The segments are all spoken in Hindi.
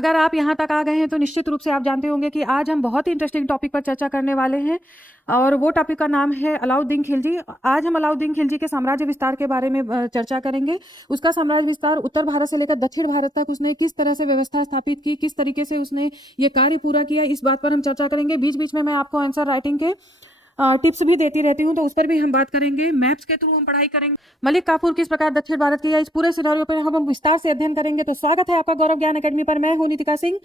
अगर आप यहाँ तक आ गए हैं तो निश्चित रूप से आप जानते होंगे कि आज हम बहुत ही इंटरेस्टिंग टॉपिक पर चर्चा करने वाले हैं और वो टॉपिक का नाम है अलाउद्दीन खिलजी। आज हम अलाउद्दीन खिलजी के साम्राज्य विस्तार के बारे में चर्चा करेंगे। उसका साम्राज्य विस्तार उत्तर भारत से लेकर दक्षिण भारत तक उसने किस तरह से व्यवस्था स्थापित की, किस तरीके से उसने ये कार्य पूरा किया, इस बात पर हम चर्चा करेंगे। बीच बीच में मैं आपको आंसर राइटिंग के टिप्स भी देती रहती हूँ, तो उस पर भी हम बात करेंगे। मैप्स के थ्रू हम पढ़ाई करेंगे। मलिक काफूर किस प्रकार दक्षिण भारत की, इस पूरे सिनेरियो पर हम विस्तार से अध्ययन करेंगे। तो स्वागत है आपका गौरव ज्ञान अकेडमी पर। मैं हूं नितिका सिंह।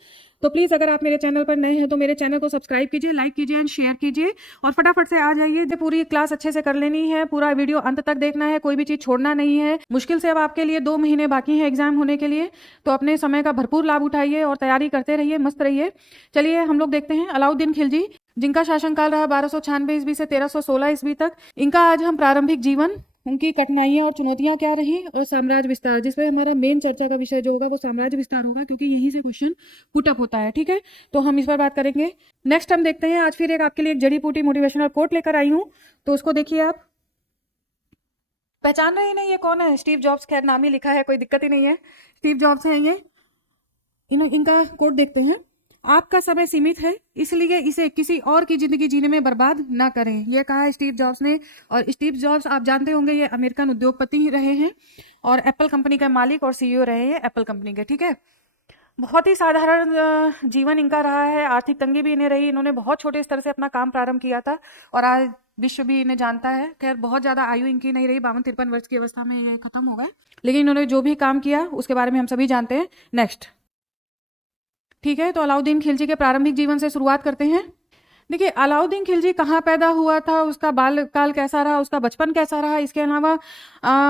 तो प्लीज अगर आप मेरे चैनल पर नए हैं तो मेरे चैनल को सब्सक्राइब कीजिए, लाइक कीजिए एंड शेयर कीजिए और फटाफट से आ जाइए। पूरी क्लास अच्छे से कर लेनी है, पूरा वीडियो अंत तक देखना है, कोई भी चीज छोड़ना नहीं है। मुश्किल से अब आपके लिए 2 महीने बाकी है एग्जाम होने के लिए, तो अपने समय का भरपूर लाभ उठाइए और तैयारी करते रहिए, मस्त रहिए। चलिए हम लोग देखते हैं अलाउद्दीन खिलजी, जिनका शासनकाल रहा 1296 ईस्वी से 1316 ईस्वी तक। इनका आज हम प्रारंभिक जीवन, उनकी कठिनाइयां और चुनौतियां क्या रही और साम्राज्य विस्तार, जिसमें हमारा मेन चर्चा का विषय जो होगा वो साम्राज्य विस्तार होगा, क्योंकि यहीं से क्वेश्चन पुटअप होता है। ठीक है, तो हम इस पर बात करेंगे। नेक्स्ट हम देखते हैं, आज फिर एक आपके लिए एक जड़ी बूटी मोटिवेशनल कोट लेकर आई हूँ, तो उसको देखिए। आप पहचान रहे हैं ना ये कौन है? Steve jobs. खैर नाम ही लिखा है, कोई दिक्कत ही नहीं है, स्टीव जॉब्स हैं ये। इनका कोट देखते हैं। आपका समय सीमित है, इसलिए इसे किसी और की जिंदगी जीने में बर्बाद ना करें। यह कहा है स्टीव जॉब्स ने। और स्टीव जॉब्स आप जानते होंगे ये अमेरिकन उद्योगपति ही रहे हैं और एप्पल कंपनी का मालिक और सीईओ रहे हैं एप्पल कंपनी के। ठीक है, बहुत ही साधारण जीवन इनका रहा है, आर्थिक तंगी भी इन्हें रही। इन्होंने बहुत छोटे स्तर से अपना काम प्रारंभ किया था और आज विश्व भी इन्हें जानता है। खैर बहुत ज्यादा आयु इनकी नहीं रही, 52-53 वर्ष की अवस्था में ये खत्म हो गए, लेकिन इन्होंने जो भी काम किया उसके बारे में हम सभी जानते हैं। नेक्स्ट, ठीक है, तो अलाउद्दीन खिलजी के प्रारंभिक जीवन से शुरुआत करते हैं। देखिए अलाउद्दीन खिलजी कहाँ पैदा हुआ था, उसका बालकाल कैसा रहा, उसका बचपन कैसा रहा, इसके अलावा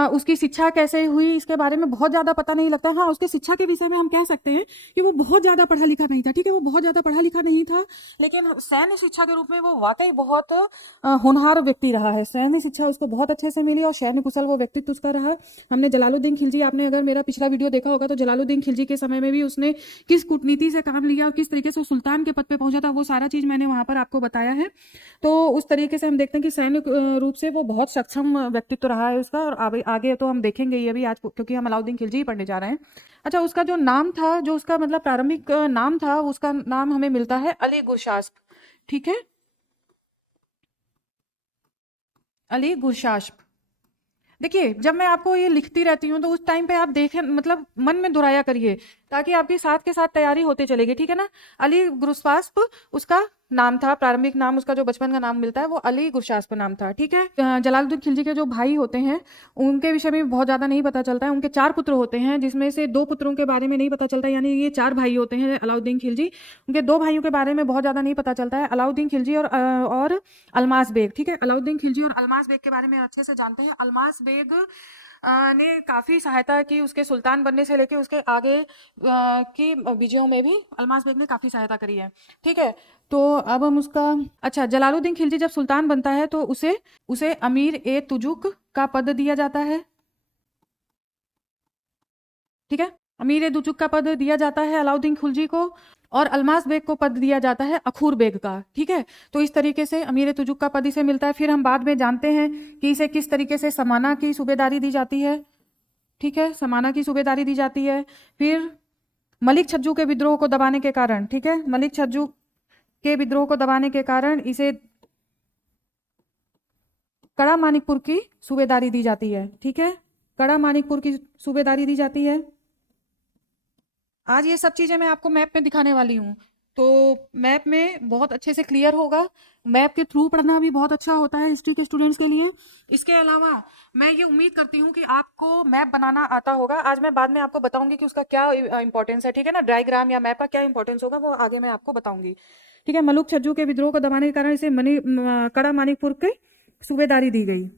उसकी शिक्षा कैसे हुई, इसके बारे में बहुत ज़्यादा पता नहीं लगता है। हाँ, उसके शिक्षा के विषय में हम कह सकते हैं कि वो बहुत ज़्यादा पढ़ा लिखा नहीं था। ठीक है, वो बहुत ज़्यादा पढ़ा लिखा नहीं था, लेकिन सैन्य शिक्षा के रूप में वो वाकई बहुत होनहार व्यक्ति रहा है। सैन्य शिक्षा उसको बहुत अच्छे से मिली और सैन्य कुशल वो व्यक्तित्व उसका रहा। हमने जलालुद्दीन खिलजी, आपने अगर मेरा पिछला वीडियो देखा होगा तो जलालुद्दीन खिलजी के समय में भी उसने किस कूटनीति से काम लिया और किस तरीके से सुल्तान के पद पे पहुंचा था, वो सारा चीज़ मैंने वहाँ पर आपको बताया है। तो उस तरीके से हम देखते हैं कि सैन्य रूप से वो बहुत सक्षम व्यक्तित्व रहा है उसका। और आगे तो हम देखेंगे ये भी आज, क्योंकि हम अलाउद्दीन खिलजी ही पढ़ने जा रहे हैं। अच्छा, उसका जो नाम था, जो उसका मतलब प्रारंभिक नाम था, उसका नाम हमें मिलता है अली गुरशास्प। ठीक है, अली गुरशास्प। देखिए जब मैं आपको ये लिखती रहती हूँ तो उस टाइम पे आप देखें, मतलब मन में दोहराया करिए, ताकि आपकी साथ के साथ तैयारी होती चलेगी। ठीक है ना, अली गुरशास्प उसका नाम था, प्रारंभिक नाम उसका जो बचपन का नाम मिलता है वो अली गुरशास्प नाम था। ठीक है, जलालुद्दीन खिलजी के जो भाई होते हैं उनके विषय में बहुत ज्यादा नहीं पता चलता है। उनके 4 पुत्र होते हैं, जिसमें से 2 पुत्रों के बारे में नहीं पता चलता, यानी ये 4 भाई होते हैं अलाउद्दीन खिलजी। उनके 2 भाइयों के बारे में बहुत ज्यादा नहीं पता चलता है, अलाउद्दीन खिलजी और अलमास बेग। ठीक है, अलाउद्दीन खिलजी और अलमास बेग के बारे में अच्छे से जानते हैं। अलमास बेग ने काफ़ी सहायता की, उसके सुल्तान बनने से लेके उसके आगे की विजयों में भी अलमास बेग ने काफ़ी सहायता करी है। ठीक है, तो अब हम उसका, अच्छा, जलालुद्दीन खिलजी जब सुल्तान बनता है तो उसे उसे अमीर ए तुजुक का पद दिया जाता है। ठीक है, अमीर ए तुजुक का पद दिया जाता है अलाउद्दीन खिलजी को, और अलमास बेग को पद दिया जाता है अखूर बेग का। ठीक है, तो इस तरीके से अमीर तुजुक का पद इसे मिलता है। फिर हम बाद में जानते हैं कि इसे किस तरीके से समाना की सूबेदारी दी जाती है। ठीक है, समाना की सूबेदारी दी जाती है। फिर मलिक छज्जू के विद्रोह को दबाने के कारण, ठीक है, मलिक छज्जू के विद्रोह को दबाने के कारण इसे कड़ा मानिकपुर की सूबेदारी दी जाती है। ठीक है, कड़ा मानिकपुर की सूबेदारी दी जाती है। आज ये सब चीजें मैं आपको मैप में दिखाने वाली हूँ, तो मैप में बहुत अच्छे से क्लियर होगा। मैप के थ्रू पढ़ना भी बहुत अच्छा होता है हिस्ट्री के स्टूडेंट्स के लिए। इसके अलावा मैं ये उम्मीद करती हूँ कि आपको मैप बनाना आता होगा। आज मैं बाद में आपको बताऊंगी कि उसका क्या इंपॉर्टेंस है। ठीक है ना, डायग्राम या मैप का क्या इंपॉर्टेंस होगा वो आगे मैं आपको बताऊंगी। ठीक है, मलुक छज्जू के विद्रोह को दबाने के कारण इसे कड़ा मानिकपुर की सूबेदारी दी गई।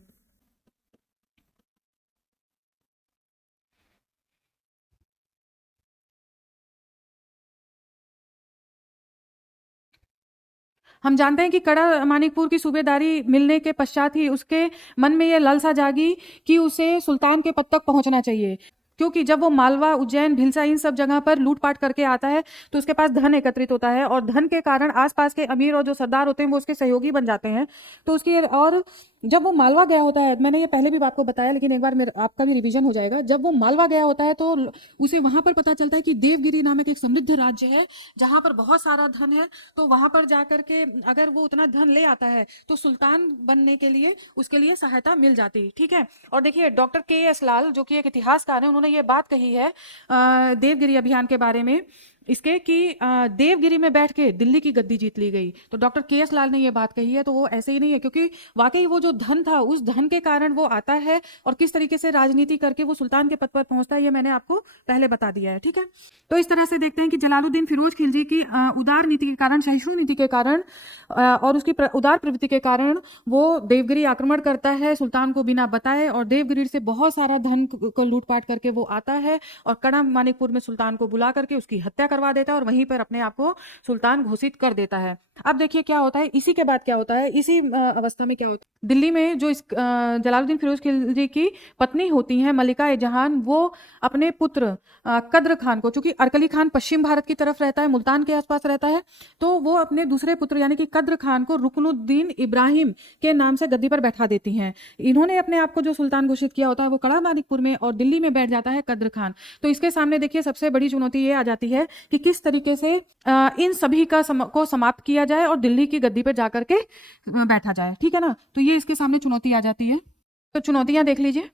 हम जानते हैं कि कड़ा मानिकपुर की सूबेदारी मिलने के पश्चात ही उसके मन में यह लालसा जागी कि उसे सुल्तान के पद तक पहुंचना चाहिए। क्योंकि जब वो मालवा, उज्जैन, भिलसा इन सब जगह पर लूटपाट करके आता है तो उसके पास धन एकत्रित होता है, और धन के कारण आसपास के अमीर और जो सरदार होते हैं वो उसके सहयोगी बन जाते हैं। तो उसकी, और जब वो मालवा गया होता है, मैंने ये पहले भी आपको बताया लेकिन एक बार मेरा आपका भी रिवीजन हो जाएगा। जब वो मालवा गया होता है तो उसे वहां पर पता चलता है कि देवगिरी नामक एक समृद्ध राज्य है जहां पर बहुत सारा धन है। तो वहां पर जाकर के अगर वो उतना धन ले आता है तो सुल्तान बनने के लिए उसके लिए सहायता मिल जाती। ठीक है। और देखिए डॉक्टर के एस लाल जो कि एक इतिहासकार है, उन्होंने ये बात कही है देवगिरी अभियान के बारे में इसके कि देवगिरी में बैठ के दिल्ली की गद्दी जीत ली गई। तो डॉक्टर के एस लाल ने ये बात कही है, तो वो ऐसे ही नहीं है, क्योंकि वाकई वो जो धन था उस धन के कारण वो आता है और किस तरीके से राजनीति करके वो सुल्तान के पद पर पहुंचता है, ये मैंने आपको पहले बता दिया है। ठीक है। तो इस तरह से देखते हैं कि जलालुद्दीन फिरोज खिलजी की उदार नीति के कारण, सहिष्णु नीति के कारण और उसकी उदार प्रवृत्ति के कारण वो देवगिरी आक्रमण करता है सुल्तान को बिना बताए, और देवगिरी से बहुत सारा धन को लूटपाट करके वो आता है और कड़ा मानिकपुर में सुल्तान को बुला करके उसकी हत्या करवा देता है और वहीं पर अपने आप को सुल्तान घोषित कर देता है। अब देखिए क्या होता है, इसी के बाद क्या होता है, इसी अवस्था में क्या होता है, दिल्ली में जो जलालुद्दीन फिरोज खिलजी की पत्नी होती हैं मलिका ए जहान, वो अपने पुत्र कद्र खान को, चूंकि अरकली खान पश्चिम भारत की तरफ रहता है, मुल्तान के आसपास रहता है, तो वो अपने दूसरे पुत्र यानी कि कद्र खान को रुकनुद्दीन इब्राहिम के नाम से गद्दी पर बैठा देती हैं। इन्होंने अपने आप को जो सुल्तान घोषित किया होता है वो कड़ा मानिकपुर में, और दिल्ली में बैठ जाता है कद्र खान। तो इसके सामने देखिए सबसे बड़ी चुनौती ये आ जाती है कि किस तरीके से इन सभी का को समाप्त किया जाए और दिल्ली की गद्दी पर जाकर के बैठा जाए। ठीक है ना। तो ये इसके सामने चुनौती आ जाती है। तो चुनौतियां देख लीजिए।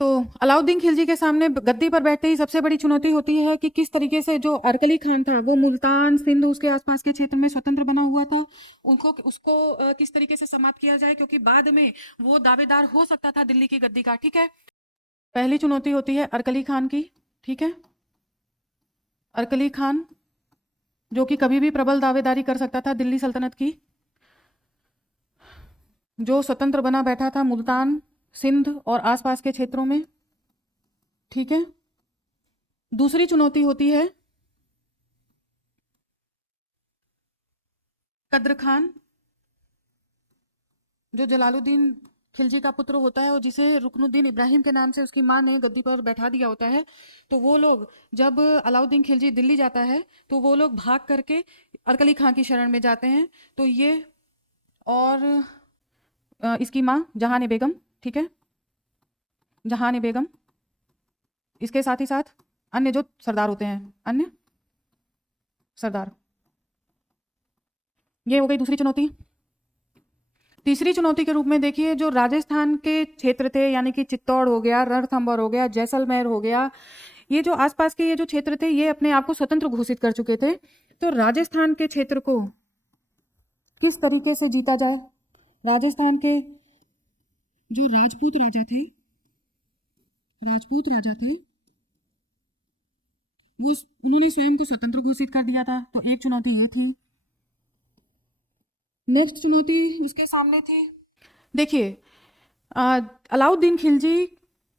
तो अलाउद्दीन खिलजी के सामने गद्दी पर बैठते ही सबसे बड़ी चुनौती होती है कि किस तरीके से जो अरकली खान था वो मुल्तान, सिंध, उसके आसपास के क्षेत्र में स्वतंत्र बना हुआ था, उनको उसको किस तरीके से समाप्त किया जाए, क्योंकि बाद में वो दावेदार हो सकता था दिल्ली की गद्दी का। ठीक है। पहली चुनौती होती है अरकली खान की। ठीक है। अरकली खान जो कि कभी भी प्रबल दावेदारी कर सकता था दिल्ली सल्तनत की, जो स्वतंत्र बना बैठा था मुल्तान, सिंध और आसपास के क्षेत्रों में। ठीक है। दूसरी चुनौती होती है कद्र खान, जो जलालुद्दीन खिलजी का पुत्र होता है और जिसे रुकनुद्दीन इब्राहिम के नाम से उसकी मां ने गद्दी पर बैठा दिया होता है। तो वो लोग, जब अलाउद्दीन खिलजी दिल्ली जाता है तो वो लोग भाग करके अरकली खान की शरण में जाते हैं। तो ये और इसकी मां जहान बेगम, ठीक है, जहान बेगम, इसके साथ ही साथ अन्य जो सरदार होते हैं, अन्य सरदार। ये हो गई दूसरी चुनौती। तीसरी चुनौती के रूप में देखिए जो राजस्थान के क्षेत्र थे, यानी कि चित्तौड़ हो गया, रणथंभौर हो गया, जैसलमेर हो गया, ये जो आसपास के ये जो क्षेत्र थे ये अपने आप को स्वतंत्र घोषित कर चुके थे। तो राजस्थान के क्षेत्र को किस तरीके से जीता जाए, राजस्थान के जो राजपूत राजा थे वो उन्होंने स्वयं को स्वतंत्र घोषित कर दिया था। तो एक चुनौती ये थी। नेक्स्ट चुनौती उसके सामने थी, देखिए अलाउद्दीन खिलजी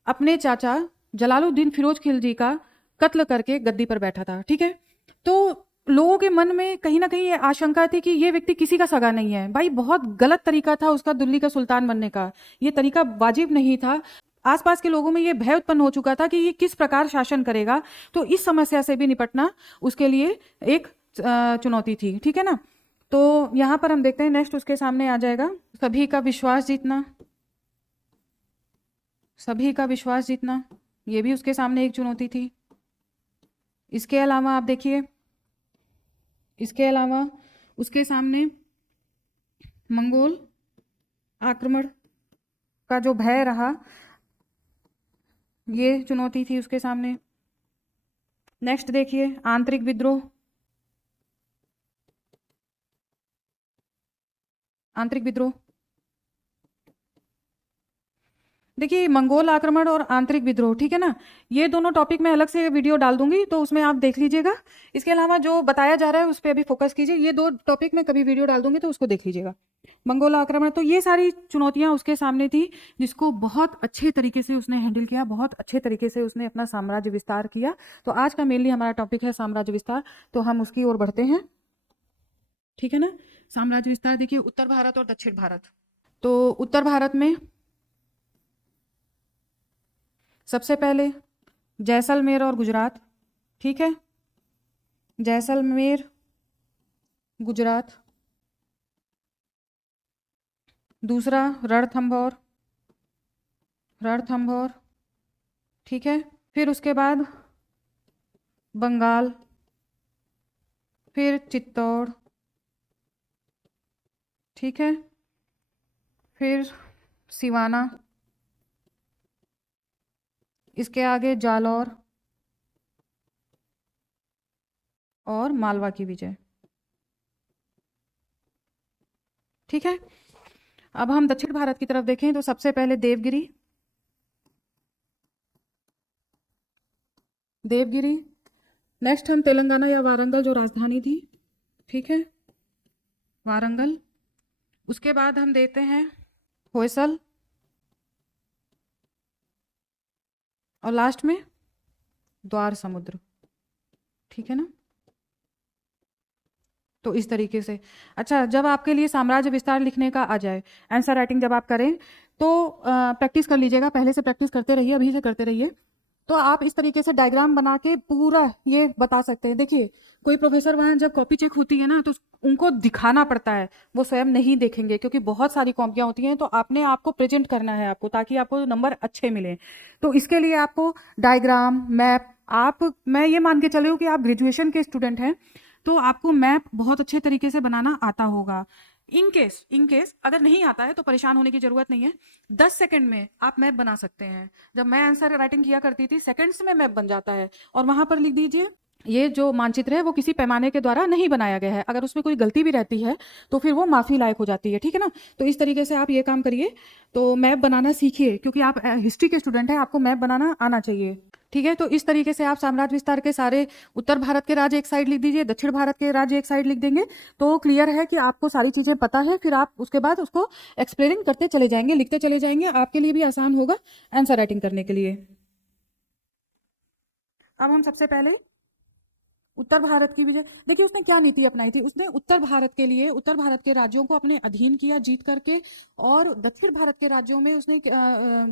अपने चाचा जलालुद्दीन फिरोज खिलजी का कत्ल करके गद्दी पर बैठा था। ठीक है। तो लोगों के मन में कहीं ना कहीं ये आशंका थी कि ये व्यक्ति किसी का सगा नहीं है। भाई बहुत गलत तरीका था उसका दिल्ली का सुल्तान बनने का, ये तरीका वाजिब नहीं था। आसपास के लोगों में ये भय उत्पन्न हो चुका था कि ये किस प्रकार शासन करेगा। तो इस समस्या से भी निपटना उसके लिए एक चुनौती थी। ठीक है ना। तो यहां पर हम देखते हैं नेक्स्ट उसके सामने आ जाएगा सभी का विश्वास जीतना। सभी का विश्वास जीतना ये भी उसके सामने एक चुनौती थी। इसके अलावा आप देखिए, इसके अलावा उसके सामने मंगोल आक्रमण का जो भय रहा, ये चुनौती थी उसके सामने। नेक्स्ट देखिए आंतरिक विद्रोह। आंतरिक विद्रोह देखिए मंगोल आक्रमण और आंतरिक विद्रोह, ठीक है ना, ये दोनों टॉपिक मैं अलग से वीडियो डाल दूंगी तो उसमें आप देख लीजिएगा। इसके अलावा जो बताया जा रहा है उस पर अभी फोकस कीजिए। ये दो टॉपिक में कभी वीडियो डाल दूंगी तो उसको देख लीजिएगा। मंगोल आक्रमण, तो ये सारी चुनौतियां उसके सामने थी जिसको बहुत अच्छे तरीके से उसने हैंडल किया, बहुत अच्छे तरीके से उसने अपना साम्राज्य विस्तार किया। तो आज का मेनली हमारा टॉपिक है साम्राज्य विस्तार, तो हम उसकी ओर बढ़ते हैं। ठीक है ना। साम्राज्य विस्तार देखिए उत्तर भारत और दक्षिण भारत। तो उत्तर भारत में सबसे पहले जैसलमेर और गुजरात, ठीक है, जैसलमेर गुजरात। दूसरा रणथंभौर, रणथंभौर, ठीक है। फिर उसके बाद बंगाल, फिर चित्तौड़, ठीक है, फिर सिवाना, इसके आगे जालौर और मालवा की विजय, ठीक है। अब हम दक्षिण भारत की तरफ देखें तो सबसे पहले देवगिरी, देवगिरी। नेक्स्ट हम तेलंगाना या वारंगल जो राजधानी थी, ठीक है, वारंगल। उसके बाद हम देते हैं होयसल और लास्ट में द्वार समुद्र, ठीक है ना। तो इस तरीके से, अच्छा, जब आपके लिए साम्राज्य विस्तार लिखने का आ जाए, आंसर राइटिंग जब आप करें तो प्रैक्टिस कर लीजिएगा, पहले से प्रैक्टिस करते रहिए, अभी से करते रहिए। तो आप इस तरीके से डायग्राम बना के पूरा ये बता सकते हैं। देखिए, कोई प्रोफेसर वहाँ जब कॉपी चेक होती है ना तो उनको दिखाना पड़ता है, वो स्वयं नहीं देखेंगे क्योंकि बहुत सारी कॉपियाँ होती हैं, तो आपने आपको प्रेजेंट करना है आपको, ताकि आपको नंबर अच्छे मिले। तो इसके लिए आपको डायग्राम, मैप, मैं ये मान के चले हूँ कि आप ग्रेजुएशन के स्टूडेंट हैं तो आपको मैप बहुत अच्छे तरीके से बनाना आता होगा। इन केस अगर नहीं आता है तो परेशान होने की जरूरत नहीं है, 10 सेकंड में आप मैप बना सकते हैं। जब मैं आंसर राइटिंग किया करती थी, सेकंड्स में मैप बन जाता है। और वहां पर लिख दीजिए, ये जो मानचित्र है वो किसी पैमाने के द्वारा नहीं बनाया गया है, अगर उसमें कोई गलती भी रहती है तो फिर वो माफी लायक हो जाती है, ठीक है ना। तो इस तरीके से आप ये काम करिए, तो मैप बनाना सीखिए, क्योंकि आप हिस्ट्री के स्टूडेंट हैं, आपको मैप बनाना आना चाहिए, ठीक है। तो इस तरीके से आप साम्राज्य विस्तार के सारे उत्तर भारत के राज्य एक साइड लिख दीजिए, दक्षिण भारत के राज्य एक साइड लिख देंगे, तो क्लियर है कि आपको सारी चीजें पता है। फिर आप उसके बाद उसको एक्सप्लेन करते चले जाएंगे, लिखते चले जाएंगे, आपके लिए भी आसान होगा आंसर राइटिंग करने के लिए। अब हम सबसे पहले उत्तर भारत की विजय, देखिए उसने क्या नीति अपनाई थी, उसने उत्तर भारत के लिए उत्तर भारत के राज्यों को अपने अधीन किया जीत करके, और दक्षिण भारत के राज्यों में उसने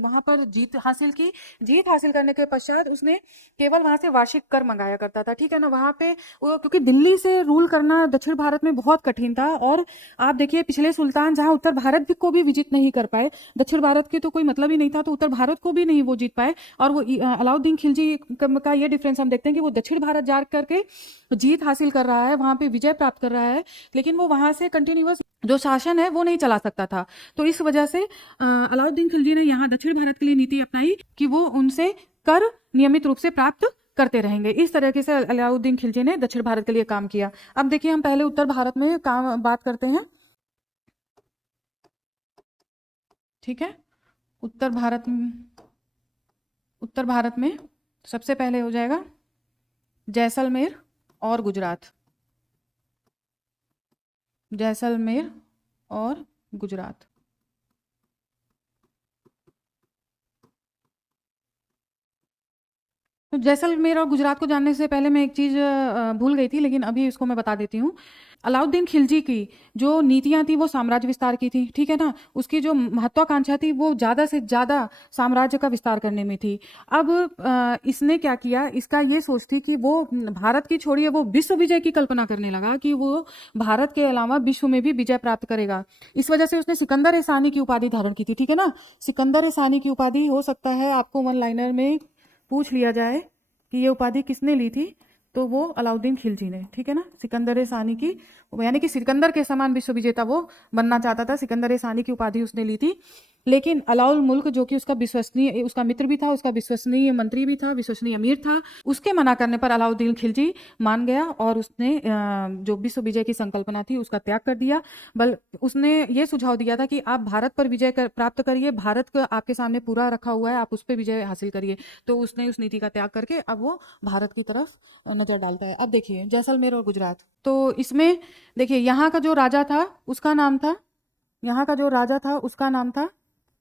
वहां पर जीत हासिल की। जीत हासिल करने के पश्चात उसने केवल वहां से वार्षिक कर मंगाया करता था, ठीक है ना। वहां पे क्योंकि दिल्ली से रूल करना दक्षिण भारत में बहुत कठिन था, और आप देखिए पिछले सुल्तान जहां उत्तर भारत को भी विजित नहीं कर पाए, दक्षिण भारत के तो कोई मतलब ही नहीं था, तो उत्तर भारत को भी नहीं वो जीत पाए। और वो अलाउद्दीन खिलजी का ये डिफरेंस हम देखते हैं कि वो दक्षिण भारत जा करके जीत हासिल कर रहा है, वहां पे विजय प्राप्त कर रहा है, लेकिन वो वहां से कंटिन्यूअस जो शासन है वो नहीं चला सकता था। तो इस वजह से अलाउद्दीन खिलजी ने यहाँ दक्षिण भारत के लिए नीति अपनाई कि वो उनसे कर नियमित रूप से प्राप्त करते रहेंगे। इस तरीके से अलाउद्दीन खिलजी ने दक्षिण भारत के लिए काम किया। अब देखिए, हम पहले उत्तर भारत में काम बात करते हैं, ठीक है। उत्तर भारत में सबसे पहले हो जाएगा जैसलमेर और गुजरात, जैसलमेर और गुजरात। तो जैसलमेर और गुजरात को जानने से पहले मैं एक चीज़ भूल गई थी, लेकिन अभी इसको मैं बता देती हूँ। अलाउद्दीन खिलजी की जो नीतियाँ थी वो साम्राज्य विस्तार की थी, ठीक है ना। उसकी जो महत्वाकांक्षा थी वो ज़्यादा से ज़्यादा साम्राज्य का विस्तार करने में थी। अब इसने क्या किया, इसका ये सोच थी कि वो भारत की छोड़िए, वो विश्व विजय की कल्पना करने लगा कि वो भारत के अलावा विश्व में भी विजय प्राप्त करेगा। इस वजह से उसने सिकंदर ए सानी की उपाधि धारण की थी, ठीक है ना। सिकंदर ए सानी की उपाधि, हो सकता है आपको वन लाइनर में पूछ लिया जाए कि ये उपाधि किसने ली थी, तो वो अलाउद्दीन खिलजी ने, ठीक है ना। सिकंदर ए सानी की, यानी कि सिकंदर के समान विश्व विजेता वो बनना चाहता था, सिकंदर ए सानी की उपाधि उसने ली थी। लेकिन अलाउल मुल्क जो कि उसका विश्वसनीय, उसका मित्र भी था, उसका विश्वसनीय मंत्री भी था, विश्वसनीय अमीर था, उसके मना करने पर अलाउद्दीन खिलजी मान गया और उसने जो विश्व विजय की संकल्पना थी उसका त्याग कर दिया। उसने ये सुझाव दिया था कि आप भारत पर विजय प्राप्त करिए, भारत का आपके सामने पूरा रखा हुआ है, आप उस पर विजय हासिल करिए। तो उसने उस नीति का त्याग करके अब वो भारत की तरफ नजर डालता है। अब देखिए जैसलमेर और गुजरात, तो इसमें देखिए यहाँ का जो राजा था उसका नाम था, यहाँ का जो राजा था उसका नाम था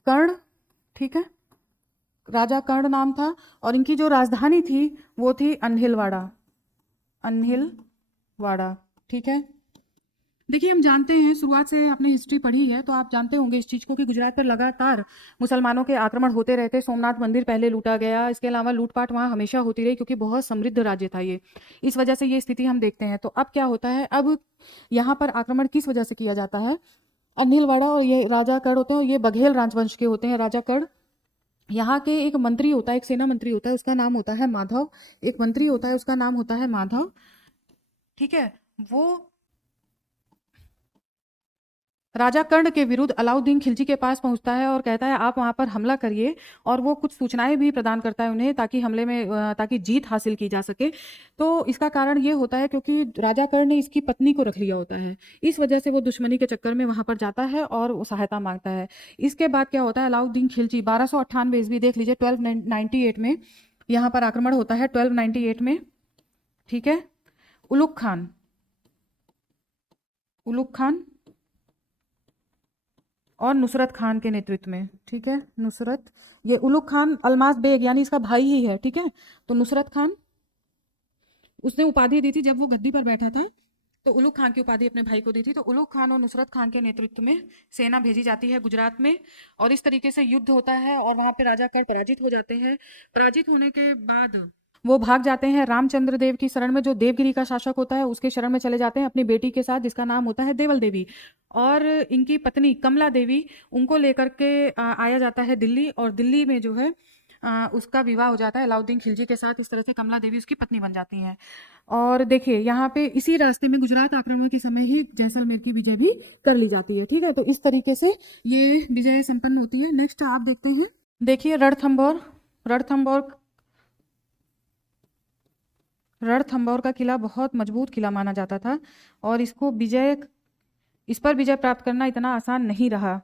कर्ण, ठीक है, राजा कर्ण नाम था। और इनकी जो राजधानी थी वो थी अन्हिलवाड़ा, अन्हिलवाड़ा, ठीक है। देखिए, हम जानते हैं, शुरुआत से आपने हिस्ट्री पढ़ी है तो आप जानते होंगे इस चीज़ को कि गुजरात पर लगातार मुसलमानों के आक्रमण होते रहते। सोमनाथ मंदिर पहले लूटा गया, इसके अलावा लूटपाट वहाँ हमेशा होती रही क्योंकि बहुत समृद्ध राज्य था ये। इस वजह से ये स्थिति हम देखते हैं। तो अब क्या होता है, अब यहाँ पर आक्रमण किस वजह से किया जाता है? अनिलवाड़ा और ये राजा कर्ण होते हैं, और ये बघेल राजवंश के होते हैं राजा कर्ण। यहाँ के एक मंत्री होता है, एक सेना मंत्री होता है, उसका नाम होता है माधव। एक मंत्री होता है, उसका नाम होता है माधव। ठीक है, वो राजा कर्ण के विरुद्ध अलाउद्दीन खिलजी के पास पहुंचता है और कहता है आप वहां पर हमला करिए, और वो कुछ सूचनाएं भी प्रदान करता है उन्हें ताकि हमले में ताकि जीत हासिल की जा सके। तो इसका कारण ये होता है क्योंकि राजा कर्ण ने इसकी पत्नी को रख लिया होता है, इस वजह से वो दुश्मनी के चक्कर में वहां पर जाता है और वो सहायता मांगता है। इसके बाद क्या होता है, अलाउद्दीन खिलजी 1298 ईस्वी, देख लीजिए 1298 में यहाँ पर आक्रमण होता है, 1298 में। ठीक है, उलुग खान, उलुग खान और नुसरत खान के नेतृत्व में। ठीक है, नुसरत, ये उलुग खान अल्मास बेग यानी इसका भाई ही है। ठीक है, तो नुसरत खान, उसने उपाधि दी थी जब वो गद्दी पर बैठा था, तो उलुग खान की उपाधि अपने भाई को दी थी। तो उलुग खान और नुसरत खान के नेतृत्व में सेना भेजी जाती है गुजरात में, और इस तरीके से युद्ध होता है और वहां पे राजा कर्ण पराजित हो जाते हैं। पराजित होने के बाद वो भाग जाते हैं रामचंद्र देव की शरण में, जो देवगिरी का शासक होता है उसके शरण में चले जाते हैं अपनी बेटी के साथ, जिसका नाम होता है देवल देवी। और इनकी पत्नी कमला देवी, उनको लेकर के आया जाता है दिल्ली, और दिल्ली में जो है उसका विवाह हो जाता है अलाउद्दीन खिलजी के साथ। इस तरह से कमला देवी उसकी पत्नी बन जाती हैं। और देखिए यहाँ पे इसी रास्ते में गुजरात आक्रमण के समय ही जैसलमेर की विजय भी कर ली जाती है। ठीक है, तो इस तरीके से ये विजय संपन्न होती है। नेक्स्ट आप देखते हैं, देखिए रणथंभौर। रणथंभौर, रणथंभौर का किला बहुत मजबूत किला माना जाता था, और इस पर विजय प्राप्त करना इतना आसान नहीं रहा।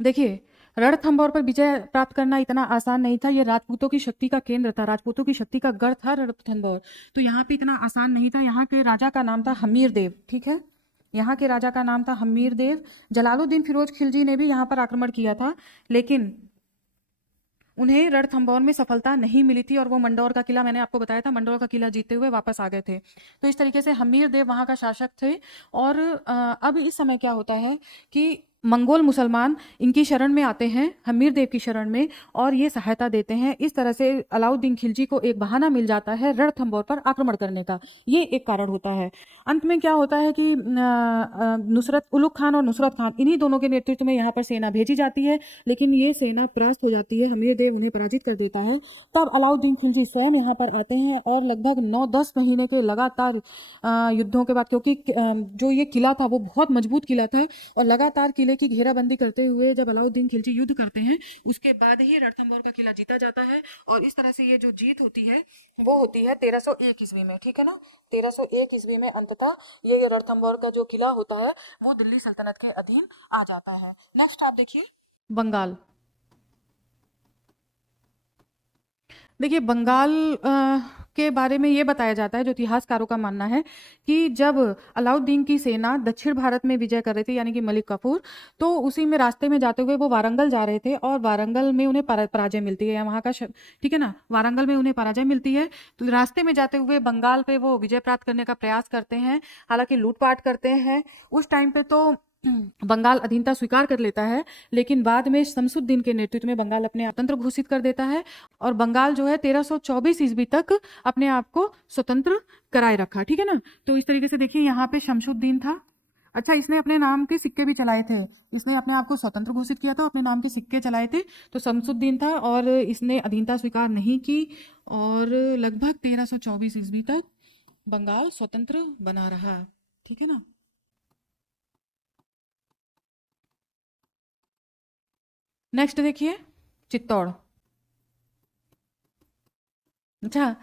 देखिए, रणथंभौर पर विजय प्राप्त करना इतना आसान नहीं था। यह राजपूतों की शक्ति का केंद्र था, राजपूतों की शक्ति का गढ़ था रणथंभौर। तो यहाँ पे इतना आसान नहीं था। यहाँ के राजा का नाम था हमीर देव। ठीक है, यहाँ के राजा का नाम था हमीर देव। जलालुद्दीन फिरोज खिलजी ने भी यहाँ पर आक्रमण किया था, लेकिन उन्हें रणथंभौर में सफलता नहीं मिली थी, और वो मंडौर का किला, मैंने आपको बताया था, मंडौर का किला जीतते हुए वापस आ गए थे। तो इस तरीके से हमीर देव वहां का शासक थे। और अब इस समय क्या होता है कि मंगोल मुसलमान इनकी शरण में आते हैं, हमीर देव की शरण में, और ये सहायता देते हैं। इस तरह से अलाउद्दीन खिलजी को एक बहाना मिल जाता है रणथंभौर पर आक्रमण करने का, ये एक कारण होता है। अंत में क्या होता है कि नुसरत, उलुग खान और नुसरत खान, इन्हीं दोनों के नेतृत्व में यहाँ पर सेना भेजी जाती है, लेकिन ये सेना परास्त हो जाती है, हमीर देव उन्हें पराजित कर देता है। तब अलाउद्दीन खिलजी स्वयं यहाँ पर आते हैं, और लगभग 9-10 महीने के लगातार युद्धों के बाद, क्योंकि जो ये किला था वो बहुत मजबूत किला था, और लगातार किले की घेराबंदी करते हुए जब अलाउद्दीन खिलजी युद्ध करते हैं, उसके बाद ही रणथंभौर का किला जीता जाता है। और इस तरह से ये जो जीत होती है वो होती है 1301 ईस्वी में। ठीक है ना, 1301 ईस्वी में अंततः ये रणथंभौर का जो किला होता है वो दिल्ली सल्तनत के अधीन आ जाता है। नेक्स्ट आप देखिए, बंगाल। देखिए, बंगाल के बारे में ये बताया जाता है, जो इतिहासकारों का मानना है, कि जब अलाउद्दीन की सेना दक्षिण भारत में विजय कर रही थी, यानी कि मलिक काफूर, तो उसी में रास्ते में जाते हुए वो वारंगल जा रहे थे, और वारंगल में उन्हें पराजय मिलती है, वहाँ का ठीक है ना, वारंगल में उन्हें पराजय मिलती है। तो रास्ते में जाते हुए बंगाल पे वो विजय प्राप्त करने का प्रयास करते हैं, हालांकि लूटपाट करते हैं। उस टाइम पे तो बंगाल अधीनता स्वीकार कर लेता है, लेकिन बाद में शमसुद्दीन के नेतृत्व में बंगाल अपने आप स्वतंत्र घोषित कर देता है, और बंगाल जो है 1324 ईस्वी तक अपने आप को स्वतंत्र कराए रखा। ठीक है ना, तो इस तरीके से देखिए यहाँ पे शमसुद्दीन था। अच्छा, इसने अपने नाम के सिक्के भी चलाए थे, इसने अपने आप को स्वतंत्र घोषित किया था, अपने नाम के सिक्के चलाए थे, तो शमसुद्दीन था, और इसने अधीनता स्वीकार नहीं की, और लगभग 1324 ईस्वी तक बंगाल स्वतंत्र बना रहा। ठीक है ना, नेक्स्ट देखिए, चित्तौड़। अच्छा,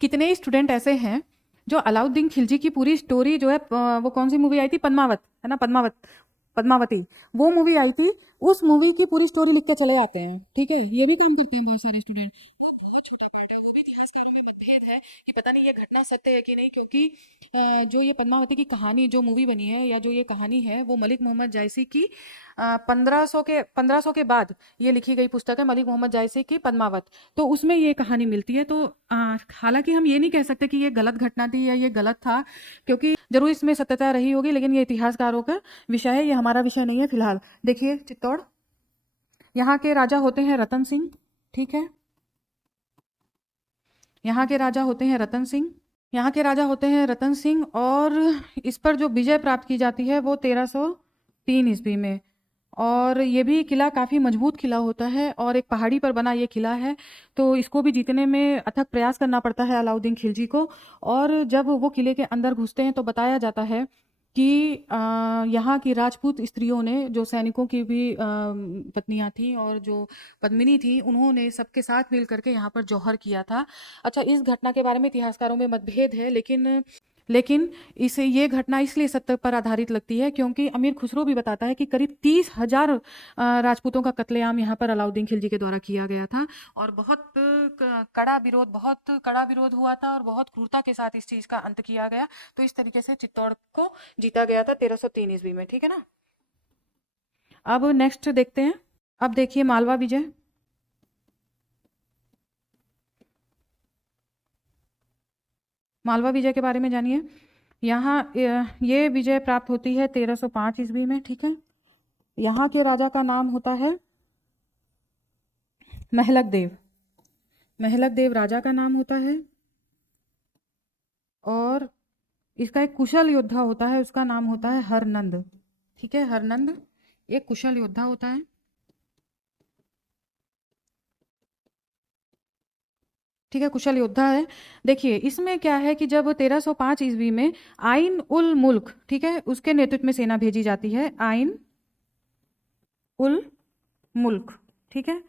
कितने स्टूडेंट ऐसे हैं जो अलाउद्दीन खिलजी की पूरी स्टोरी जो है, वो कौन सी मूवी आई थी, पद्मावत, है ना, पद्मावती, वो मूवी आई थी, उस मूवी की पूरी स्टोरी लिख के चले आते हैं। ठीक है, ये भी काम करते हैं बहुत सारे स्टूडेंट। वो बहुत छोटा पार्ट है, वो भी इतिहासकारों में मतभेद है कि पता नहीं ये घटना सत्य है कि नहीं, क्योंकि जो ये पद्मावती की कहानी जो मूवी बनी है या जो ये कहानी है वो मलिक मोहम्मद जायसी की 1500 के बाद ये लिखी गई पुस्तक है, मलिक मोहम्मद जायसी की पद्मावत। तो उसमें ये कहानी मिलती है। तो हालांकि हम ये नहीं कह सकते कि ये गलत घटना थी या ये गलत था, क्योंकि जरूर इसमें सत्यता रही होगी, लेकिन ये इतिहासकारों का विषय है, ये हमारा विषय नहीं है फिलहाल। देखिए चित्तौड़, यहाँ के राजा होते हैं रतन सिंह, ठीक है, यहाँ के राजा होते हैं रतन सिंह, यहाँ के राजा होते हैं रतन सिंह, और इस पर जो विजय प्राप्त की जाती है वो 1303 ईस्वी में। और ये भी किला काफ़ी मजबूत किला होता है और एक पहाड़ी पर बना ये किला है, तो इसको भी जीतने में अथक प्रयास करना पड़ता है अलाउद्दीन खिलजी को। और जब वो किले के अंदर घुसते हैं तो बताया जाता है कि यहाँ की राजपूत स्त्रियों ने, जो सैनिकों की भी पत्नियां थीं और जो पद्मिनी थी, उन्होंने सबके साथ मिल करके यहाँ पर जौहर किया था। अच्छा, इस घटना के बारे में इतिहासकारों में मतभेद है, लेकिन इसे ये घटना इसलिए सत्य पर आधारित लगती है क्योंकि अमीर खुसरो भी बताता है कि करीब 30,000 राजपूतों का कत्लेआम यहाँ पर अलाउद्दीन खिलजी के द्वारा किया गया था। और बहुत कड़ा विरोध हुआ था और बहुत क्रूरता के साथ इस चीज का अंत किया गया। तो इस तरीके से चित्तौड़ को जीता गया था 1303 ईस्वी में, ठीक है ना। अब नेक्स्ट देखते हैं। अब देखिए मालवा विजय। मालवा विजय के बारे में जानिए। यहाँ ये विजय प्राप्त होती है 1305 ईस्वी में, ठीक है। यहाँ के राजा का नाम होता है महलक देव। महलक देव राजा का नाम होता है, और इसका एक कुशल योद्धा होता है, उसका नाम होता है हरनंद, ठीक है। हरनंद एक कुशल योद्धा होता है, ठीक है, कुशल योद्धा है। देखिए इसमें क्या है कि जब 1305 ईस्वी में आइन उल मुल्क, ठीक है, उसके नेतृत्व में सेना भेजी जाती है, आइन उल मुल्क, ठीक है,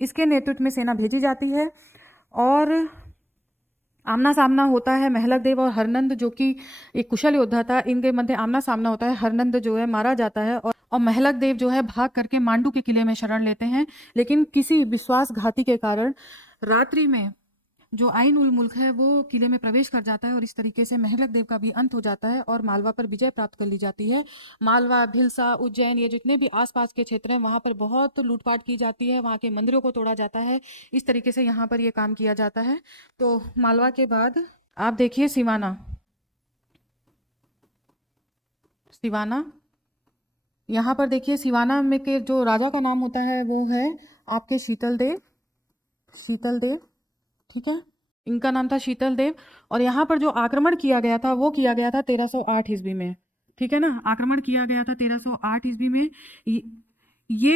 इसके नेतृत्व में सेना भेजी जाती है और आमना सामना होता है महलक देव और हरनंद, जो कि एक कुशल योद्धा था। इनके मध्य आमना सामना होता है। हरनंद जो है मारा जाता है और महलक देव जो है भाग करके मांडू के किले में शरण लेते हैं, लेकिन किसी विश्वासघाती के कारण रात्रि में जो आइन उल मुल्क है वो किले में प्रवेश कर जाता है, और इस तरीके से महलक देव का भी अंत हो जाता है और मालवा पर विजय प्राप्त कर ली जाती है। मालवा, भिलसा, उज्जैन, ये जितने भी आसपास के क्षेत्र हैं वहां पर बहुत लूटपाट की जाती है, वहां के मंदिरों को तोड़ा जाता है। इस तरीके से यहाँ पर ये काम किया जाता है। तो मालवा के बाद आप देखिए सिवाना। सिवाना, यहाँ पर देखिए सिवाना में के जो राजा का नाम होता है वो है आपके शीतल देव। शीतल देव, ठीक है, इनका नाम था शीतल देव। और यहाँ पर जो आक्रमण किया गया था वो किया गया था 1308 ईस्वी में, ठीक है ना। आक्रमण किया गया था 1308 ईस्वी में। ये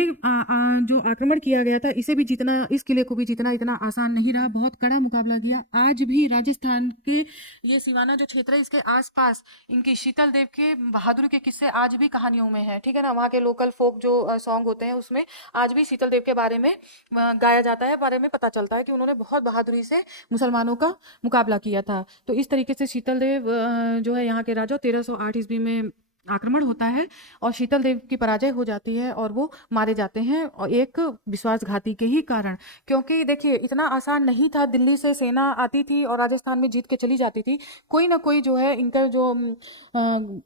जो आक्रमण किया गया था इसे भी जीतना, इस किले को भी जीतना इतना आसान नहीं रहा, बहुत कड़ा मुकाबला किया। आज भी राजस्थान के ये सिवाना जो क्षेत्र है इसके आसपास इनकी शीतल देव के बहादुरी के किस्से आज भी कहानियों में है, ठीक है ना। वहाँ के लोकल फोक जो सॉन्ग होते हैं उसमें आज भी शीतल देव के बारे में गाया जाता है, बारे में पता चलता है कि उन्होंने बहुत बहादुरी से मुसलमानों का मुकाबला किया था। तो इस तरीके से शीतल देव जो है यहाँ के राजा, 1308 ईस्वी में आक्रमण होता है और शीतल देव की पराजय हो जाती है और वो मारे जाते हैं, और एक विश्वासघाती के ही कारण। क्योंकि देखिए इतना आसान नहीं था, दिल्ली से सेना आती थी और राजस्थान में जीत के चली जाती थी, कोई ना कोई जो है इनका जो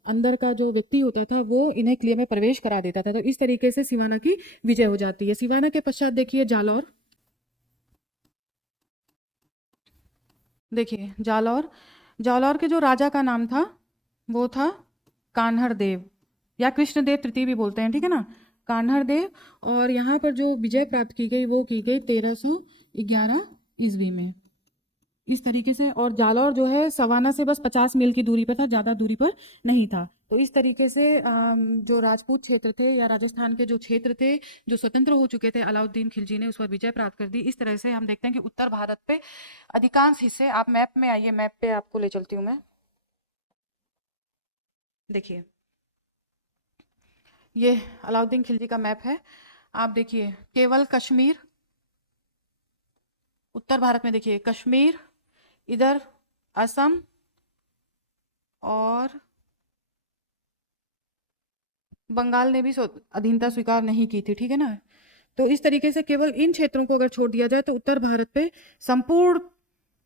अंदर का जो व्यक्ति होता था वो इन्हें किले में प्रवेश करा देता था। तो इस तरीके से सिवाना की विजय हो जाती है। सिवाना के पश्चात देखिए जालौर। देखिए जालौर, जालौर के जो राजा का नाम था वो था कान्हड़ देव, या कृष्णदेव तृतीय भी बोलते हैं, ठीक है ना, कान्हड़ देव। और यहाँ पर जो विजय प्राप्त की गई वो की गई 1311 ईस्वी में, इस तरीके से। और जालौर जो है सवाना से बस 50 मील की दूरी पर था, ज़्यादा दूरी पर नहीं था। तो इस तरीके से जो राजपूत क्षेत्र थे या राजस्थान के जो क्षेत्र थे जो स्वतंत्र हो चुके थे, अलाउद्दीन खिलजी ने उस पर विजय प्राप्त कर दी। इस तरह से हम देखते हैं कि उत्तर भारत पे अधिकांश हिस्से, आप मैप में आइए, मैप पे आपको ले चलती हूँ मैं। देखिए ये अलाउद्दीन खिलजी का मैप है। आप देखिए केवल कश्मीर, उत्तर भारत में देखिए कश्मीर, इधर असम और बंगाल ने भी अधीनता स्वीकार नहीं की थी, ठीक है ना। तो इस तरीके से केवल इन क्षेत्रों को अगर छोड़ दिया जाए तो उत्तर भारत पे संपूर्ण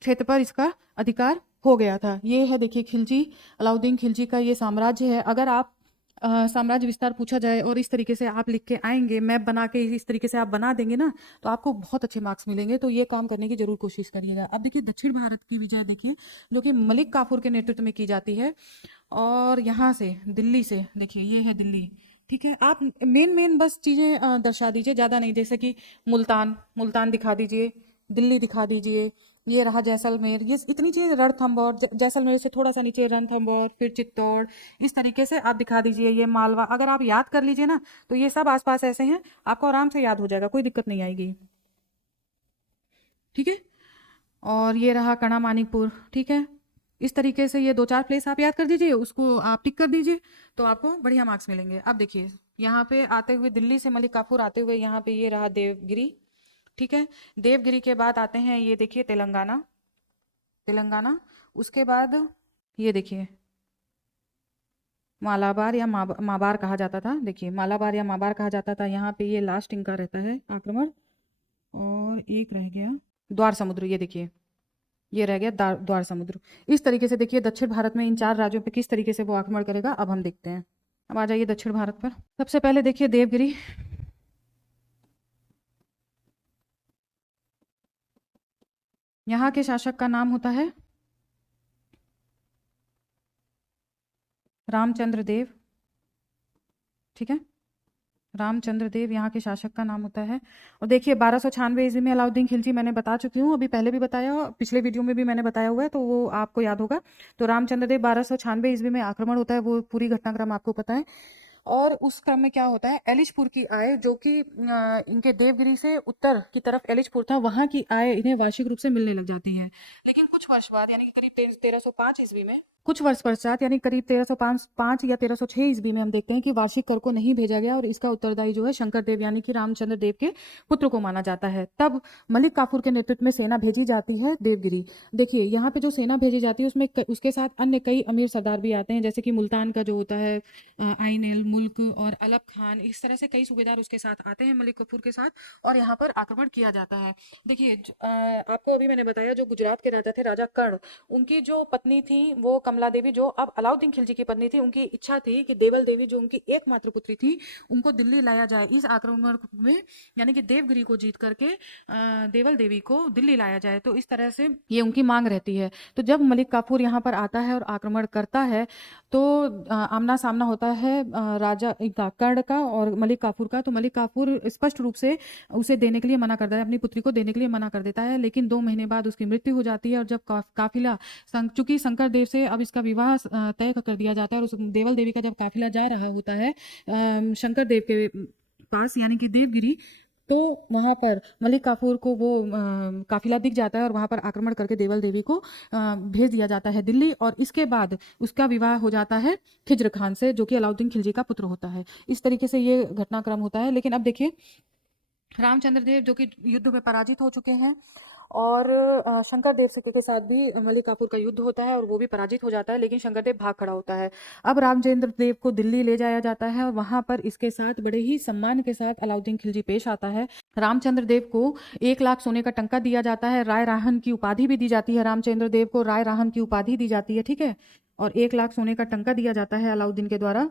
क्षेत्र पर इसका अधिकार हो गया था। ये है देखिए खिलजी, अलाउद्दीन खिलजी का ये साम्राज्य है। अगर आप साम्राज्य विस्तार पूछा जाए और इस तरीके से आप लिख के आएंगे, मैप बना के इस तरीके से आप बना देंगे ना, तो आपको बहुत अच्छे मार्क्स मिलेंगे। तो ये काम करने की जरूर कोशिश करिएगा। अब देखिए दक्षिण भारत की विजय देखिए, जो कि मलिक काफूर के नेतृत्व में की जाती है। और यहाँ से दिल्ली से देखिए, ये है दिल्ली। ठीक है, आप मेन मेन बस चीज़ें दर्शा दीजिए, ज़्यादा नहीं। जैसे कि मुल्तान, मुल्तान दिखा दीजिए, दिल्ली दिखा दीजिए, ये रहा जैसलमेर, ये इतनी चीज़, रणथंभौर, जैसलमेर से थोड़ा सा नीचे रणथंभौर, फिर चित्तौड़, इस तरीके से आप दिखा दीजिए। ये मालवा, अगर आप याद कर लीजिए ना, तो ये सब आसपास ऐसे हैं, आपको आराम से याद हो जाएगा, कोई दिक्कत नहीं आएगी। ठीक है, और ये रहा कड़ा मानिकपुर। ठीक है, इस तरीके से ये 2-4 प्लेस आप याद कर दीजिए, उसको आप टिक कर दीजिए, तो आपको बढ़िया मार्क्स मिलेंगे। अब देखिए यहाँ पे आते हुए, दिल्ली से मलिक काफूर आते हुए यहाँ पे ये रहा देवगिरी। ठीक है, देवगिरी के बाद आते हैं ये देखिए तेलंगाना, तेलंगाना। उसके बाद ये देखिए मालाबार या माबार कहा जाता था। देखिए मालाबार या माबार कहा जाता था। यहाँ पे ये लास्ट इनका रहता है आक्रमण। और एक रह गया द्वार समुद्र, ये देखिए ये रह गया द्वार समुद्र। इस तरीके से देखिए दक्षिण भारत में इन 4 राज्यों पे किस तरीके से वो आक्रमण करेगा, अब हम देखते हैं। अब आ जाइए दक्षिण भारत पर। सबसे पहले देखिए देवगिरी। यहाँ के शासक का नाम होता है रामचंद्र देव। ठीक है, रामचंद्र देव यहाँ के शासक का नाम होता है। और देखिए 1296 ईस्वी में अलाउद्दीन खिलजी, मैंने बता चुकी हूँ, अभी पहले भी बताया, पिछले वीडियो में भी मैंने बताया हुआ है, तो वो आपको याद होगा। तो रामचंद्र देव 1296 ईस्वी में आक्रमण होता है, वो पूरी घटनाक्रम आपको पता है। और उस क्रम में क्या होता है, एलिशपुर की आय, जो कि इनके देवगिरी से उत्तर की तरफ एलिशपुर था, वहां की आय इन्हें वार्षिक रूप से मिलने लग जाती है। लेकिन कुछ वर्ष बाद, यानी कि करीब 1305 ईस्वी में, कुछ वर्ष पश्चात यानी करीब 1305 या 1306 ईस्वी में हम देखते हैं कि वार्षिक कर को नहीं भेजा गया, और इसका उत्तरदायी जो है शंकर देव यानी कि रामचंद्र देव के पुत्र को माना जाता है। तब मलिक काफूर के नेतृत्व में सेना भेजी जाती है देवगिरी। देखिए यहाँ पे जो सेना भेजी जाती है उसमें उसके साथ अन्य कई अमीर सरदार भी आते हैं, जैसे कि मुल्तान का जो होता है आइनेल मुल्क और अलप खान, इस तरह से कई सूबेदार उसके साथ आते हैं मलिक काफूर के साथ, और यहाँ पर आक्रमण किया जाता है। देखिए आपको अभी मैंने बताया, जो गुजरात के राजा थे, राजा कर्ण, उनकी जो पत्नी थी वो कमला देवी, जो अब अलाउद्दीन खिलजी की पत्नी थी, उनकी इच्छा थी कि देवल देवी, जो उनकी एकमात्र पुत्री थी, उनको दिल्ली लाया जाए। इस आक्रमण में यानी कि देवगिरी को जीत करके देवल देवी को दिल्ली लाया जाए, तो इस तरह से ये उनकी मांग रहती है। तो जब मलिक काफूर यहाँ पर आता है और आक्रमण करता है, तो आमना सामना होता है राजा इनका कर्ण का और मलिक काफूर का। तो मलिक काफूर स्पष्ट रूप से उसे देने के लिए मना करता है, अपनी पुत्री को देने के लिए मना कर देता है। लेकिन 2 महीने बाद उसकी मृत्यु हो जाती है। और जब काफिला चूंकि शंकर देव से अब इसका विवाह तय कर दिया जाता है, और उस देवल देवी का जब काफिला जा रहा होता है शंकर देव के पास यानी कि देवगिरी, तो वहां पर मलिक काफूर को वो काफिला दिख जाता है, और वहां पर आक्रमण करके देवल देवी को भेज दिया जाता है दिल्ली। और इसके बाद उसका विवाह हो जाता है खिज्र खान से, जो कि अलाउद्दीन खिलजी का पुत्र होता है। इस तरीके से ये घटनाक्रम होता है। लेकिन अब देखिए रामचंद्र देव जो कि युद्ध में पराजित हो चुके हैं, और शंकर देव के साथ भी मलिक काफूर का युद्ध होता है, और वो भी पराजित हो जाता है, लेकिन शंकर देव भाग खड़ा होता है। अब रामचंद्र देव को दिल्ली ले जाया जाता है, और वहां पर इसके साथ बड़े ही सम्मान के साथ अलाउद्दीन खिलजी पेश आता है। रामचंद्र देव को 1 लाख सोने का टंका दिया जाता है, राय राहन की उपाधि भी दी जाती है। रामचंद्र देव को राय राहन की उपाधि दी जाती है। ठीक है, और 1 लाख सोने का टंका दिया जाता है अलाउद्दीन के द्वारा।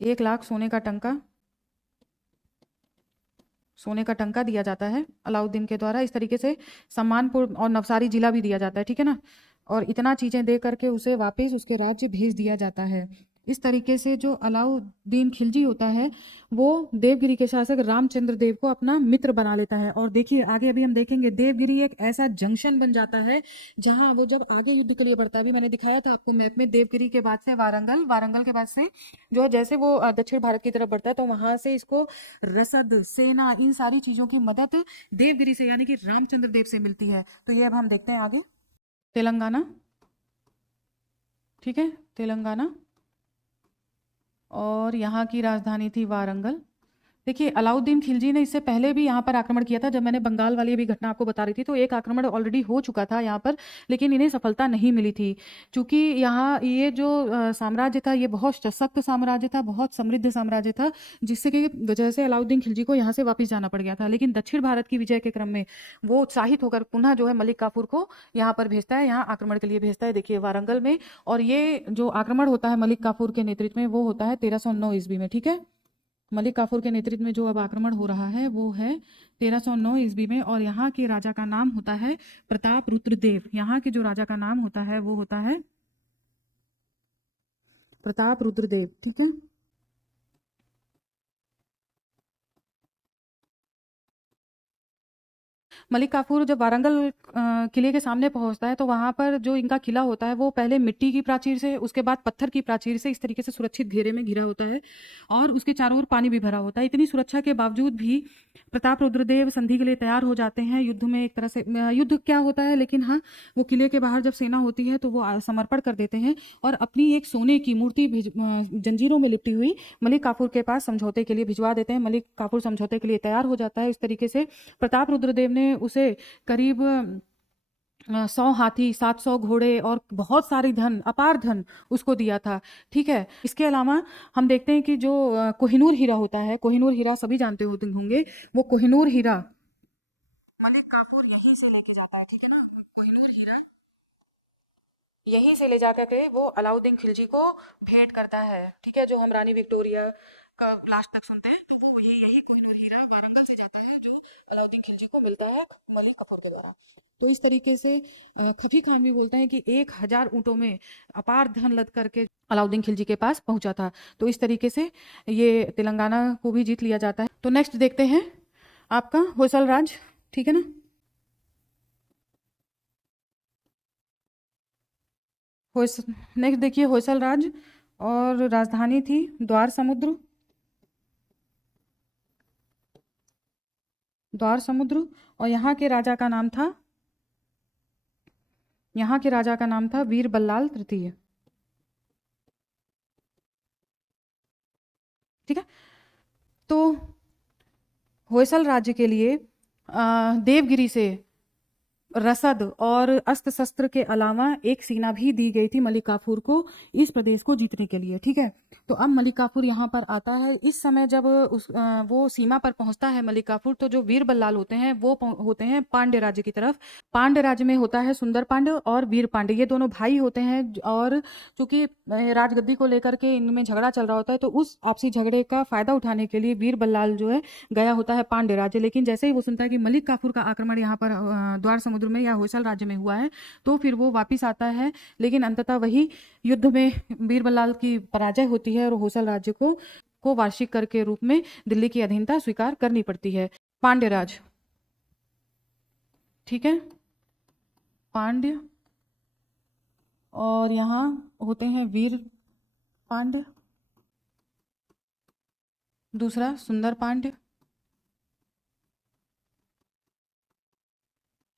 1 लाख सोने का टंका दिया जाता है अलाउद्दीन के द्वारा। इस तरीके से सम्मानपुर और नवसारी जिला भी दिया जाता है। ठीक है ना, और इतना चीजें दे करके उसे वापस उसके राज्य भेज दिया जाता है। इस तरीके से जो अलाउद्दीन खिलजी होता है, वो देवगिरी के शासक रामचंद्र देव को अपना मित्र बना लेता है। और देखिए आगे अभी हम देखेंगे, देवगिरी एक ऐसा जंक्शन बन जाता है जहां वो जब आगे युद्ध के लिए बढ़ता है, अभी मैंने दिखाया था आपको मैप में, देवगिरी के बाद से वारंगल, वारंगल के बाद से जो है, जैसे वो दक्षिण भारत की तरफ बढ़ता है, तो वहां से इसको रसद, सेना, इन सारी चीजों की मदद देवगिरी से यानी कि रामचंद्र देव से मिलती है। तो ये अब हम देखते हैं आगे। तेलंगाना, ठीक है, तेलंगाना, और यहाँ की राजधानी थी वारंगल। देखिए अलाउद्दीन खिलजी ने इससे पहले भी यहाँ पर आक्रमण किया था। जब मैंने बंगाल वाली अभी घटना आपको बता रही थी तो एक आक्रमण ऑलरेडी हो चुका था यहाँ पर, लेकिन इन्हें सफलता नहीं मिली थी। चूंकि यहाँ ये जो साम्राज्य था ये बहुत सशक्त साम्राज्य था, बहुत समृद्ध साम्राज्य था, जिससे की वजह से अलाउद्दीन खिलजी को यहाँ से वापस जाना पड़ गया था। लेकिन दक्षिण भारत की विजय के क्रम में वो उत्साहित होकर पुनः जो है मलिक काफूर को यहाँ पर भेजता है, यहाँ आक्रमण के लिए भेजता है, देखिए वारंगल में। और ये जो आक्रमण होता है मलिक काफूर के नेतृत्व में वो होता है 1309 ईस्वी में। ठीक है, मलिक काफूर के नेतृत्व में जो अब आक्रमण हो रहा है वो है 1309 ईस्वी में। और यहाँ के राजा का नाम होता है प्रताप रुद्रदेव। यहाँ के जो राजा का नाम होता है वो होता है प्रताप रुद्रदेव। ठीक है, मलिक काफूर जब वारंगल किले के सामने पहुंचता है तो वहां पर जो इनका किला होता है वो पहले मिट्टी की प्राचीर से, उसके बाद पत्थर की प्राचीर से इस तरीके से सुरक्षित घेरे में घिरा होता है और उसके चारों ओर पानी भी भरा होता है। इतनी सुरक्षा के बावजूद भी प्रताप रुद्रदेव संधि के लिए तैयार हो जाते हैं। युद्ध में एक तरह से युद्ध क्या होता है, लेकिन हाँ वो किले के बाहर जब सेना होती है तो वो समर्पण कर देते हैं और अपनी एक सोने की मूर्ति जंजीरों में लिपटी हुई मलिक काफूर के पास समझौते के लिए भिजवा देते हैं। मलिक काफूर समझौते के लिए तैयार हो जाता है। इस तरीके से प्रताप रुद्रदेव ने उसे करीब 100 हाथी, 700 घोड़े और बहुत सारी धन, अपार धन उसको दिया था। ठीक है, इसके अलावा हम देखते हैं कि जो कोहिनूर हीरा होता है, कोहिनूर हीरा सभी जानते होंगे, वो कोहिनूर हीरा मलिक काफूर यहीं से लेके जाता है। ठीक है ना, कोहिनूर हीरा यहीं से ले जाकर के वो अलाउद्दीन खिलजी को भेंट करता है। ठीक है, जो हम रानी विक्टोरिया का लास्ट तक सुनते हैं तो वो यही यही कोहिनूर हीरा वारंगल से जाता है जो अलाउद्दीन खिलजी को मिलता है मलिक कफूर के द्वारा। तो इस तरीके से खफी खान भी बोलता है कि 1000 ऊँटों में अपार धन लद करके अलाउद्दीन खिलजी के पास पहुंचा था। तो इस तरीके से ये तेलंगाना को भी जीत लिया जाता है। तो नेक्स्ट देखते हैं आपका होयसल राज। ठीक है ना, नेक्स्ट देखिए होयसल राज और राजधानी थी द्वार समुद्र। द्वार समुद्र और यहाँ के राजा का नाम था वीर बल्लाल तृतीय। ठीक है, तो होयसल राज्य के लिए देवगिरी से रसद और अस्त्र शस्त्र के अलावा एक सेना भी दी गई थी मलिक काफूर को इस प्रदेश को जीतने के लिए। ठीक है, तो अब मलिक काफूर यहाँ पर आता है। इस समय जब वो सीमा पर पहुंचता है मलिक काफूर, तो जो वीर बल्लाल होते हैं वो होते हैं पांड्य राज्य की तरफ। पांड्य राज्य में होता है सुंदर पांड्य और वीर पांड्य, ये दोनों भाई होते हैं। और चूंकि राजगद्दी को लेकर के इनमें झगड़ा चल रहा होता है तो उस आपसी झगड़े का फायदा उठाने के लिए वीर बल्लाल जो है गया होता है पांड्य राज्य। लेकिन जैसे ही वो सुनता है कि मलिक काफूर का आक्रमण यहाँ पर द्वार समुद्र में या होयसल राज्य में हुआ है तो फिर वो वापिस आता है। लेकिन अंततः वही युद्ध में वीर बल्लाल की पराजय होती है और होयसल राज्य को वार्षिक कर के रूप में दिल्ली की अधीनता स्वीकार करनी पड़ती है। पांड्य राज, ठीक है, पांड्य और यहाँ होते हैं वीर पांड्य, दूसरा सुंदर पांड्य।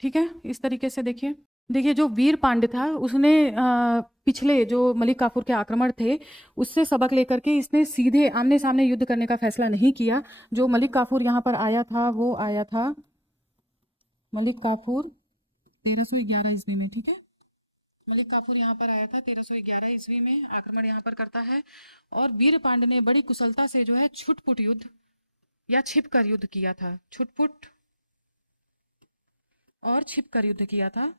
ठीक है, इस तरीके से देखिए जो वीर पांड्य था उसने पिछले जो मलिक काफूर के आक्रमण थे उससे सबक लेकर के इसने सीधे आमने सामने युद्ध करने का फैसला नहीं किया। जो मलिक काफूर यहाँ पर आया था वो आया था मलिक काफूर 1311 ईस्वी में। ठीक है, मलिक काफूर यहाँ पर आया था 1311 ईस्वी में, आक्रमण यहाँ पर करता है और वीर पांड्य ने बड़ी कुशलता से जो है छुटपुट युद्ध या छिपकर युद्ध किया था। छुटपुट और छिपकर युद्ध किया था,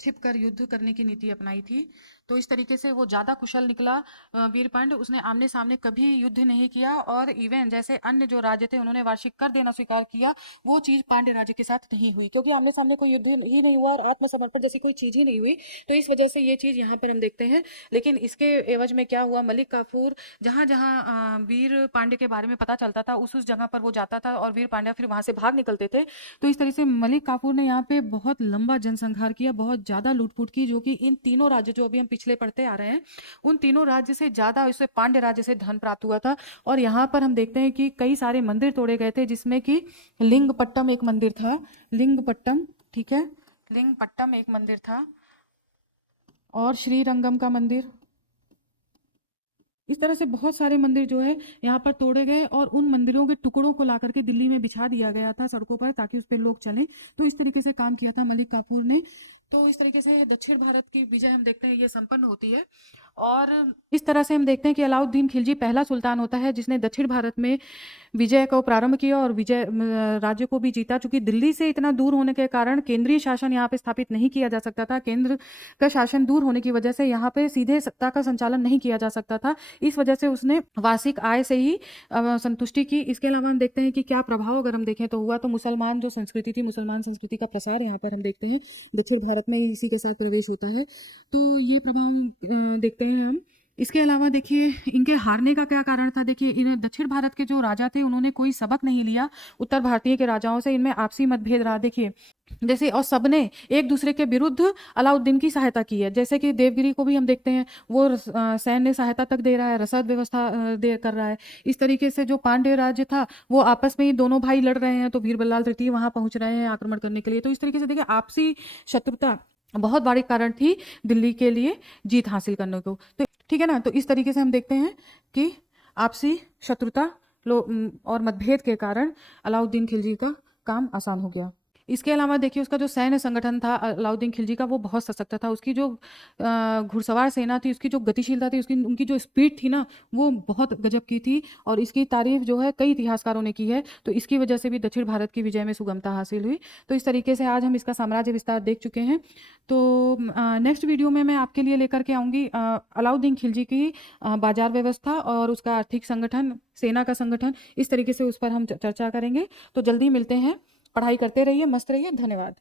छिपकर युद्ध करने की नीति अपनाई थी। तो इस तरीके से वो ज्यादा कुशल निकला वीर पांड्य। उसने आमने सामने कभी युद्ध नहीं किया और इवन जैसे अन्य जो राज्य थे उन्होंने वार्षिक कर देना स्वीकार किया, वो चीज पांड्य राज्य के साथ नहीं हुई क्योंकि आमने सामने कोई युद्ध ही नहीं हुआ और आत्मसमर्पण जैसी कोई चीज ही नहीं हुई। तो इस वजह से ये चीज यहाँ पर हम देखते हैं। लेकिन इसके एवज में क्या हुआ, मलिक काफूर जहां जहां वीर पांड्य के बारे में पता चलता था उस जगह पर वो जाता था और वीर पांड्या फिर वहां से भाग निकलते थे। तो इस तरह से मलिक काफूर ने यहाँ पे बहुत लंबा जनसंहार किया, बहुत ज्यादा लूटपूट की, जो कि इन तीनों राज्य जो अभी हम पिछले पढ़ते आ रहे हैं उन तीनों राज्य से ज्यादा उसे पांड्य राज्य से धन प्राप्त हुआ था। और यहाँ पर हम देखते हैं कि कई सारे मंदिर तोड़े गए थे जिसमें कि लिंगपट्टम एक मंदिर था, लिंगपट्टम। ठीक है, लिंगपट्टम एक मंदिर था और श्रीरंगम का मंदिर, इस तरह से बहुत सारे मंदिर जो है यहाँ पर तोड़े गए और उन मंदिरों के टुकड़ों को ला करके दिल्ली में बिछा दिया गया था सड़कों पर, ताकि उस पर लोग चलें। तो इस तरीके से काम किया था मलिक काफूर ने। तो इस तरीके से दक्षिण भारत की विजय हम देखते हैं ये संपन्न होती है। और इस तरह से हम देखते हैं कि अलाउद्दीन खिलजी पहला सुल्तान होता है जिसने दक्षिण भारत में विजय को प्रारंभ किया और विजय राज्य को भी जीता। चूंकि दिल्ली से इतना दूर होने के कारण केंद्रीय शासन यहाँ पे स्थापित नहीं किया जा सकता था, केंद्र का शासन दूर होने की वजह से यहाँ पे सीधे सत्ता का संचालन नहीं किया जा सकता था। इस वजह से उसने वार्षिक आय से ही संतुष्टि की। इसके अलावा हम देखते हैं कि क्या प्रभाव अगर हम देखें तो हुआ, तो मुसलमान जो संस्कृति थी, मुसलमान संस्कृति का प्रसार यहाँ पर हम देखते हैं दक्षिण भारत में इसी के साथ प्रवेश होता है। तो ये प्रभाव देखते हैं हम। इसके अलावा देखिए इनके हारने का क्या कारण था। देखिए इन दक्षिण भारत के जो राजा थे उन्होंने कोई सबक नहीं लिया उत्तर भारतीय के राजाओं से। इनमें आपसी मतभेद रहा। देखिए जैसे, और सबने एक दूसरे के विरुद्ध अलाउद्दीन की सहायता की है। जैसे कि देवगिरी को भी हम देखते हैं, वो सैन्य सहायता तक दे रहा है, रसद व्यवस्था दे कर रहा है। इस तरीके से जो पांड्य राज्य था वो आपस में ही दोनों भाई लड़ रहे हैं, तो वीर बल्लाल तृतीय वहां पहुंच रहे हैं आक्रमण करने के लिए। तो इस तरीके से देखिए आपसी शत्रुता बहुत बड़ी कारण थी दिल्ली के लिए जीत हासिल करने को। तो ठीक है ना। तो इस तरीके से हम देखते हैं कि आपसी शत्रुता और मतभेद के कारण अलाउद्दीन खिलजी का काम आसान हो गया। इसके अलावा देखिए उसका जो सैन्य संगठन था अलाउद्दीन खिलजी का, वो बहुत सशक्त था। उसकी जो घुड़सवार सेना थी, उसकी जो गतिशीलता थी, उनकी जो स्पीड थी ना, वो बहुत गजब की थी। और इसकी तारीफ जो है कई इतिहासकारों ने की है। तो इसकी वजह से भी दक्षिण भारत की विजय में सुगमता हासिल हुई। तो इस तरीके से आज हम इसका साम्राज्य विस्तार देख चुके हैं। तो नेक्स्ट वीडियो में मैं आपके लिए लेकर के आऊँगी अलाउद्दीन खिलजी की बाजार व्यवस्था और उसका आर्थिक संगठन, सेना का संगठन, इस तरीके से उस पर हम चर्चा करेंगे। तो जल्दी मिलते हैं। पढ़ाई करते रहिए, मस्त रहिए। धन्यवाद।